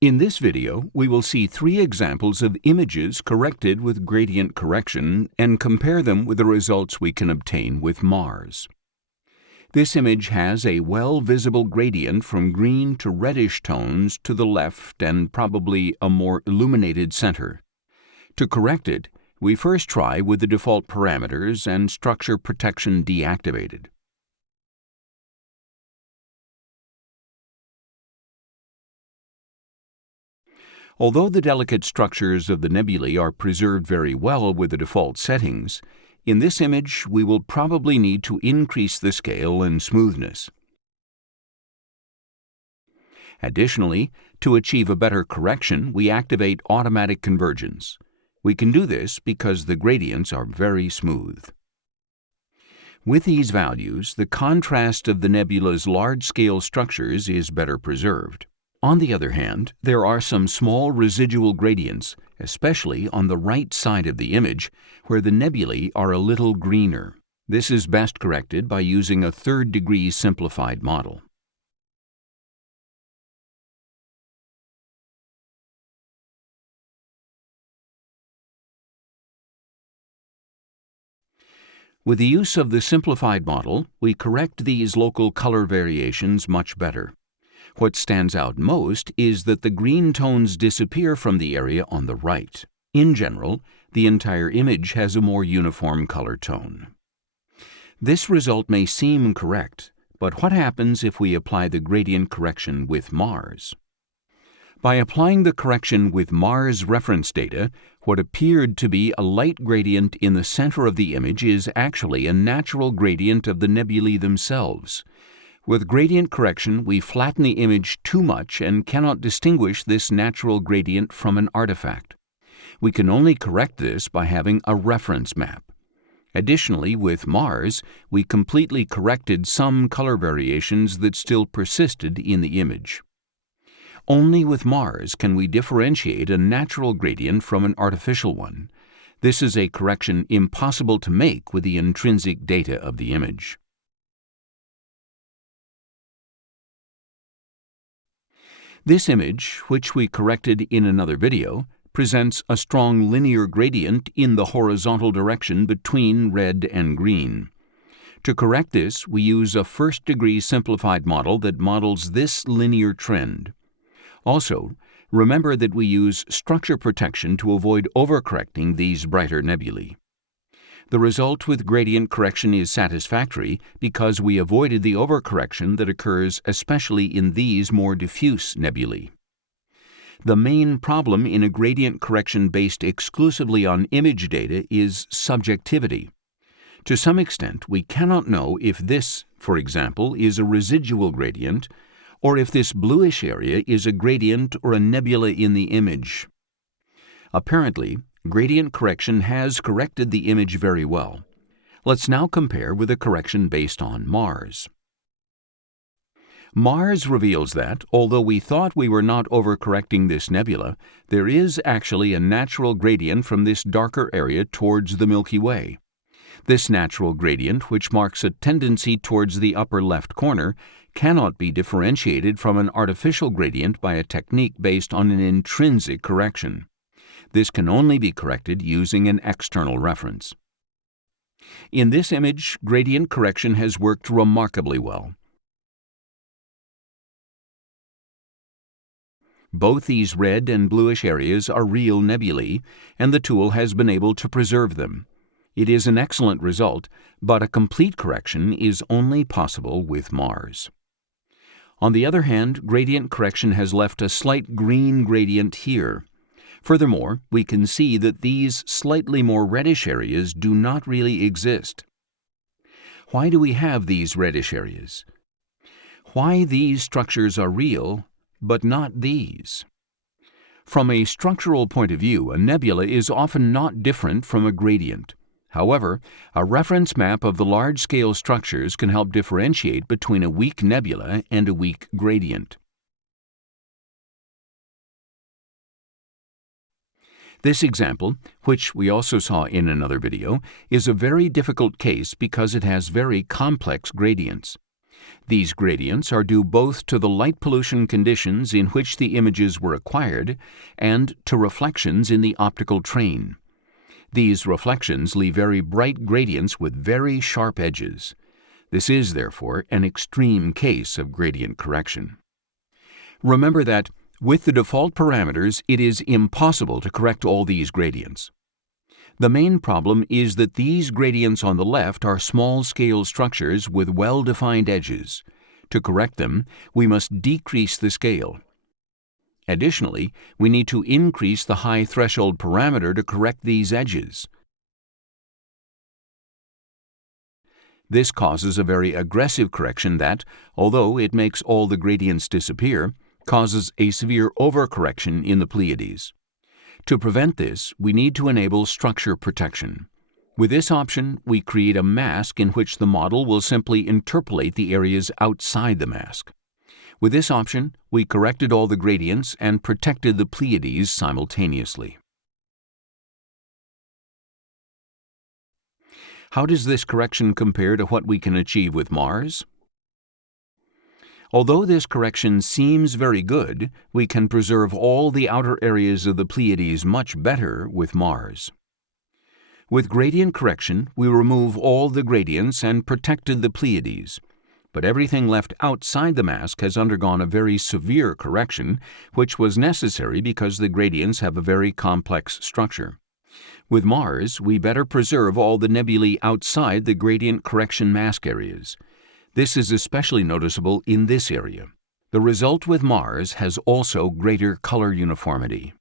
In this video, we will see 3 examples of images corrected with gradient correction and compare them with the results we can obtain with MARS. This image has a well-visible gradient from green to reddish tones to the left and probably a more illuminated center. To correct it, we first try with the default parameters and structure protection deactivated. Although the delicate structures of the nebulae are preserved very well with the default settings, in this image we will probably need to increase the scale and smoothness. Additionally, to achieve a better correction, we activate automatic convergence. We can do this because the gradients are very smooth. With these values, the contrast of the nebula's large-scale structures is better preserved. On the other hand, there are some small residual gradients, especially on the right side of the image, where the nebulae are a little greener. This is best corrected by using a third-degree simplified model. With the use of the simplified model, we correct these local color variations much better. What stands out most is that the green tones disappear from the area on the right. In general, the entire image has a more uniform color tone. This result may seem correct, but what happens if we apply the gradient correction with MARS? By applying the correction with MARS reference data, what appeared to be a light gradient in the center of the image is actually a natural gradient of the nebulae themselves. With gradient correction, we flatten the image too much and cannot distinguish this natural gradient from an artifact. We can only correct this by having a reference map. Additionally, with MARS, we completely corrected some color variations that still persisted in the image. Only with MARS can we differentiate a natural gradient from an artificial one. This is a correction impossible to make with the intrinsic data of the image. This image, which we corrected in another video, presents a strong linear gradient in the horizontal direction between red and green. To correct this, we use a first-degree simplified model that models this linear trend. Also, remember that we use structure protection to avoid overcorrecting these brighter nebulae. The result with gradient correction is satisfactory because we avoided the overcorrection that occurs especially in these more diffuse nebulae. The main problem in a gradient correction based exclusively on image data is subjectivity. To some extent, we cannot know if this, for example, is a residual gradient, or if this bluish area is a gradient or a nebula in the image. Apparently, gradient correction has corrected the image very well. Let's now compare with a correction based on MARS. MARS reveals that, although we thought we were not overcorrecting this nebula, there is actually a natural gradient from this darker area towards the Milky Way. This natural gradient, which marks a tendency towards the upper left corner, cannot be differentiated from an artificial gradient by a technique based on an intrinsic correction. This can only be corrected using an external reference. In this image, gradient correction has worked remarkably well. Both these red and bluish areas are real nebulae, and the tool has been able to preserve them. It is an excellent result, but a complete correction is only possible with MARS. On the other hand, gradient correction has left a slight green gradient here. Furthermore, we can see that these slightly more reddish areas do not really exist. Why do we have these reddish areas? Why these structures are real, but not these? From a structural point of view, a nebula is often not different from a gradient. However, a reference map of the large-scale structures can help differentiate between a weak nebula and a weak gradient. This example, which we also saw in another video, is a very difficult case because it has very complex gradients. These gradients are due both to the light pollution conditions in which the images were acquired and to reflections in the optical train. These reflections leave very bright gradients with very sharp edges. This is, therefore, an extreme case of gradient correction. Remember that, with the default parameters, it is impossible to correct all these gradients. The main problem is that these gradients on the left are small-scale structures with well-defined edges. To correct them, we must decrease the scale. Additionally, we need to increase the high threshold parameter to correct these edges. This causes a very aggressive correction that, although it makes all the gradients disappear, causes a severe overcorrection in the Pleiades. To prevent this, we need to enable structure protection. With this option, we create a mask in which the model will simply interpolate the areas outside the mask. With this option, we corrected all the gradients and protected the Pleiades simultaneously. How does this correction compare to what we can achieve with Mars? Although this correction seems very good, we can preserve all the outer areas of the Pleiades much better with Mars. With gradient correction, we remove all the gradients and protected the Pleiades. But everything left outside the mask has undergone a very severe correction, which was necessary because the gradients have a very complex structure. With Mars, we better preserve all the nebulae outside the gradient correction mask areas. This is especially noticeable in this area. The result with Mars has also greater color uniformity.